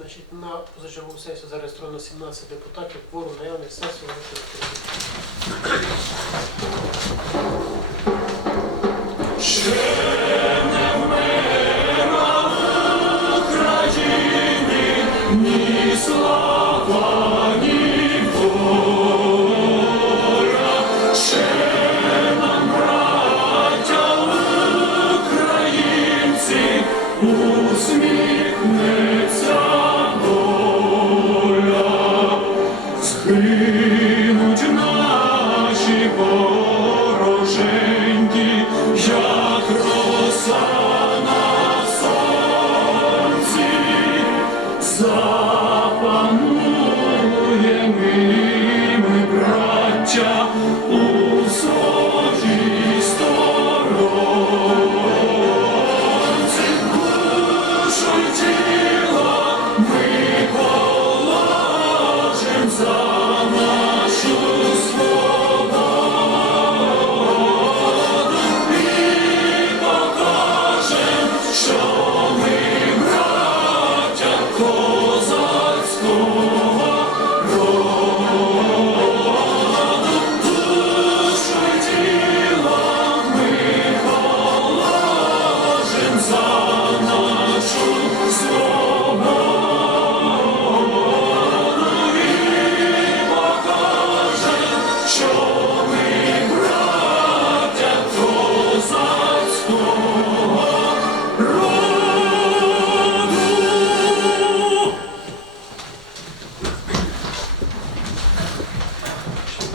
Значить, на позачергову сесію зареєстровано 17 депутатів, кворум наявних сесію відкрити.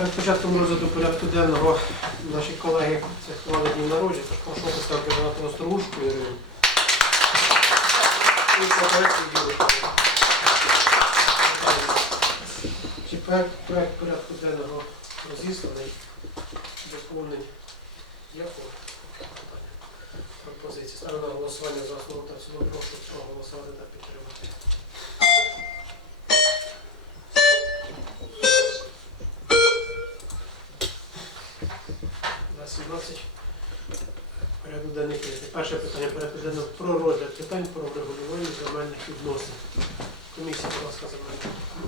Перед початком розгляду порядку денного наші колеги святкували дні народження, тож прошу поставити Renату Острушку Ірину. Чи проект, порядку денного розісланий, доповнень є пропозиції. Ставлю на голосування за основу та в цілому прошу проголосувати та підтримати. На 17 порядок денний прийнятий. Перше питання порядку денного про розгляд питань про врегулювання земельних відносин. Комісія, будь ласка, земельних.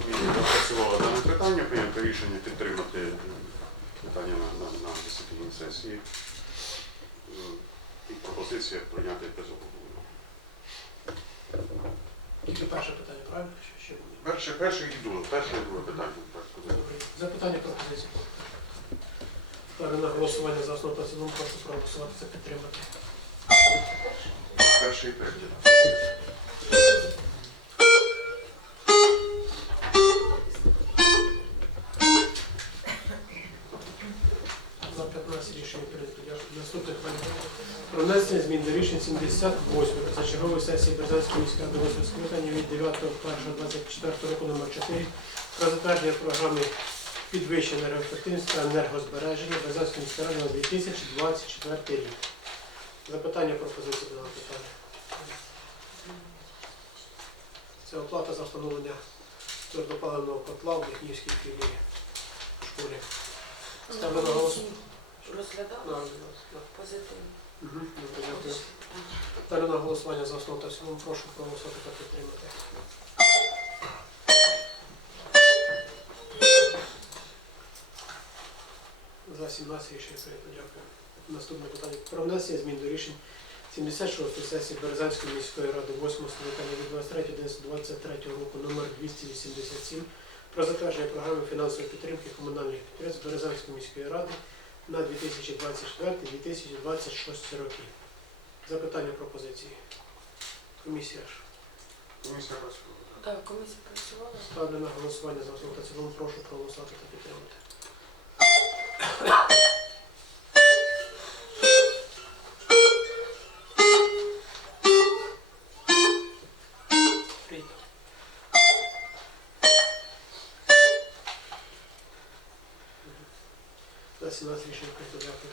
Він допрацювала дане питання, прийнято рішення підтримати питання на, на, на десятинній сесії. Е, І пропозиція прийняти без обговорення. Тільки перше питання, правильно? Чи ще буде? Перше, перше і друге, перше і друге питання. Запитання пропозиції. Ставлю на голосування за основу та цілому прошу проголосувати та підтримати. Перше і. За 15 рішення прийнято. Дякую. Наступне питання. Про внесення змін до рішень 78 позачергової сесії Березанської міської ради 8 скликання від 9.1.24 року номер 4 про затвердження програми підвищення енергоефективності та енергозбереження Березанської міської ради на 2024 рік. Запитання пропозиції до питання. Це оплата за встановлення твердопаливного котла в Михнівській філії школі. Ставлю на На- на- позитивно. Добре, дякую. Ставлю на голосування за основу та в цілому. Прошу проголосувати та підтримати. За 17 рішень прийнято. Дякую. Наступне питання. Про внесення змін до рішень 76 сесії Березанської міської ради 8 скликання від 23.11.23 року номер 287 про затвердження програми фінансової підтримки комунальних підприємств Березанської міської ради на 2024-2026 роки. Запитання пропозиції. Комісія ж. Комісія працювала. Так, комісія працювала. Ставлю на голосування за основу та цілому. Прошу проголосувати та підтримати. 17 рішення прийнято.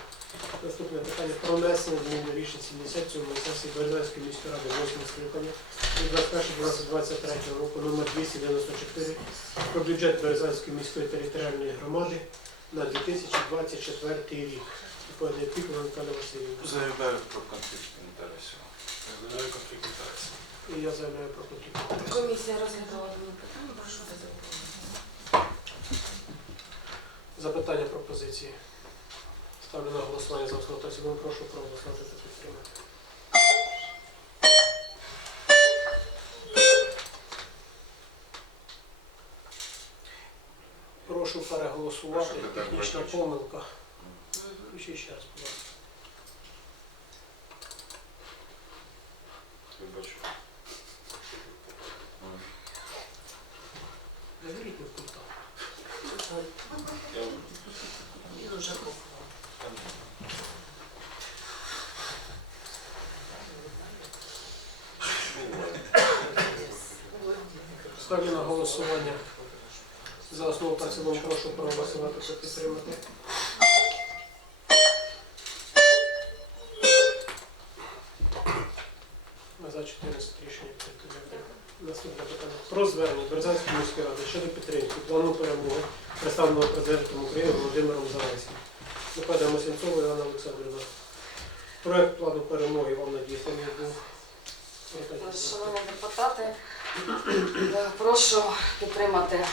Наступне питання про внесення змін до рішень 77 сесії Березанської міської ради 8 скликання від 21.12.23 року номер 294 про бюджет Березанської міської територіальної громади на 2024 рік. Доповідає Пікова Наталя Васильівна. Заявляю про конфлікт інтересів. Заявляю конфлікт інтересів. І я заявляю про конфлікт. інтересів. Комісія розглядала дані питання, прошу визовувати. Запитання пропозиції. Ставлю на голосування за основу та цілому. Прошу проголосувати та підтримати. Прошу переголосувати. Технічна помилка. Включіть ще раз, будь ласка. Вибачу. Не беріть не в пульта. Я Він уже був. Ставлю на голосування за основу та цілому. Прошу проголосувати та підтримати. За 14 рішення. Наступне питання. Про звернення Березанської міської ради щодо підтримки плану перемоги, представленого президентом України Володимиром Зеленським. Доходимо Сенцова Івана Олександрівна. Проект плану перемоги вам був. Шановні депутати, прошу підтримати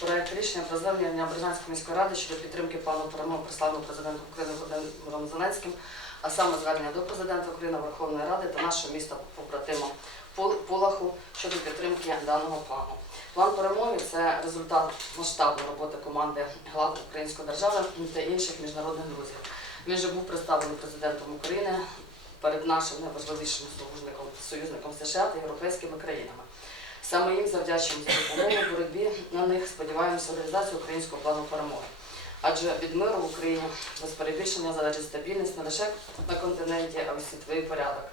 проект рішення про звернення Бережанської міської ради щодо підтримки плану перемоги представленого президентом України Володимиром Зеленським, а саме звернення до президента України Верховної Ради та нашого міста побратима Пул- Пулаху щодо підтримки даного плану. План перемоги це результат масштабної роботи команди глав Української держави та інших міжнародних друзів. Він вже був представлений президентом України перед нашим найважливішим союзником, союзником США та європейськими країнами. Саме їм завдячуємо за допомогу боротьбі на них сподіваємося реалізацію українського плану перемоги. Адже від миру в Україні без перебільшення залежить стабільність не лише на континенті, а й світовий порядок.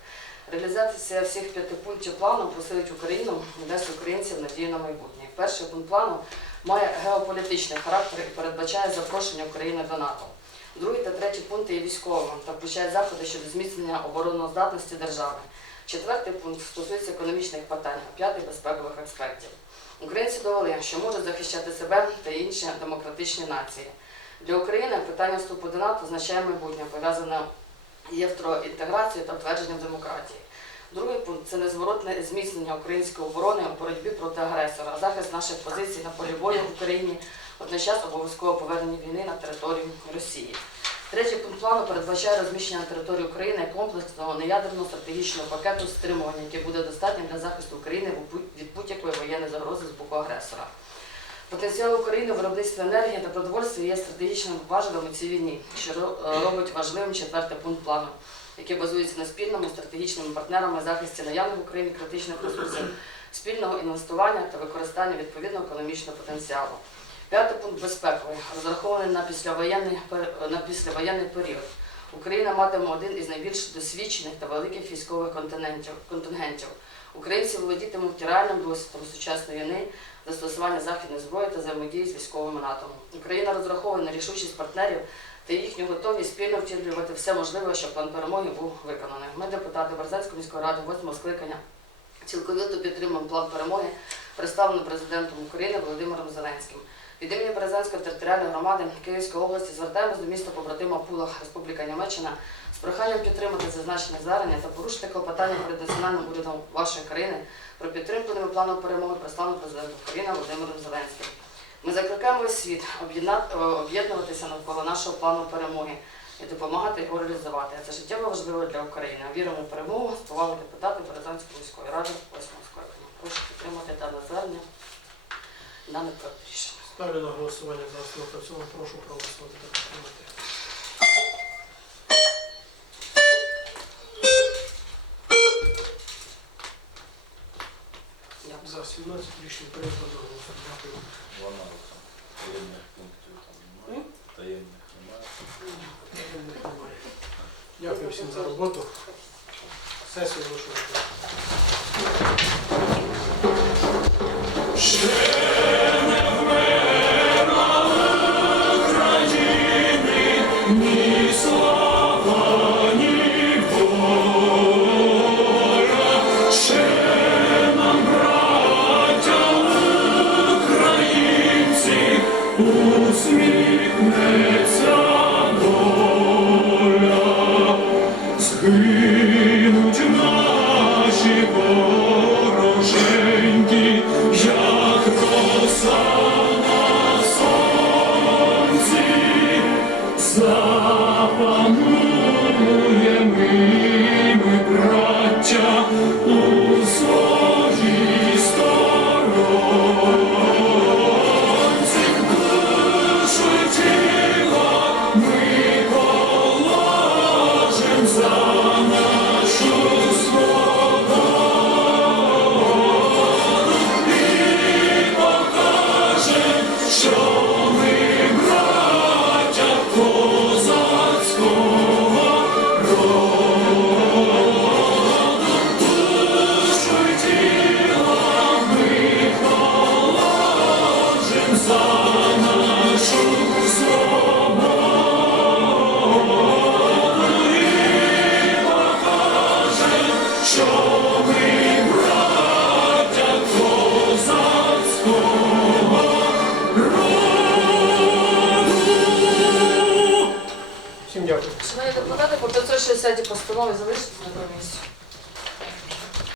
Реалізація всіх п'яти пунктів плану просить Україну і дасть українців надію на майбутнє. Перший пункт плану має геополітичний характер і передбачає запрошення України до НАТО. Другий та третій пункти є військовими та включають заходи щодо зміцнення обороноздатності держави. Четвертий пункт стосується економічних питань, а п'ятий безпекових аспектів. Українці довели, що можуть захищати себе та інші демократичні нації. Для України питання вступу до НАТО означає майбутнє, пов'язане євроінтеграцією та втвердженням демократії. Другий пункт це незворотне зміцнення української оборони у боротьбі проти агресора, захист наших позицій на полі бою в Україні, водночас обов'язково повернення війни на територію Росії. Третій пункт плану передбачає розміщення на території України комплексного неядерного стратегічного пакету стримування, який буде достатнім для захисту України від будь-якої воєнної загрози з боку агресора. Потенціал України в виробництві енергії та продовольстві є стратегічним важливим у цій війні, що робить важливим четвертий пункт плану, який базується на спільному стратегічними партнерами захисті наявних в Україні критичних ресурсів, спільного інвестування та використання відповідного економічного потенціалу. П'ятий пункт безпековий, розрахований на післявоєнний, на післявоєнний період. Україна матиме один із найбільш досвідчених та великих військових контингентів. Українці володітимуть реальним досвідом сучасної війни, застосування західної зброї та взаємодії з військовими НАТО. Україна розраховує на рішучість партнерів та їхню готовність спільно втілювати все можливе, щоб план перемоги був виконаний. Ми, депутати Березанської міської ради, 8 скликання, цілковито підтримуємо план перемоги, представлений президентом України Володимиром Зеленським. Від імені Березанської територіальної громади Київської області звертаємось до міста побратима Пулах, Республіка Німеччина з проханням підтримати зазначене звернення та порушити клопотання перед національним урядом вашої країни про підтримку ними плану перемоги представленого президентом України Володимиром Зеленським. Ми закликаємо світ е, об'єднуватися навколо нашого плану перемоги і допомагати його реалізувати. Це життєво важливо для України. Віримо в перемогу, з депутати Березанської міської ради 8 скликання. Прошу підтримати дане звернення, дане проект рішення. Ставлю на голосування за основу та в цілому. Прошу проголосувати та підтримати. За 17 рішення прийнято одноголосно. Дякую. Вона таємних пунктів там немає. Таємних немає. Питань немає. Дякую всім за роботу. Сесію оголошую. Deus me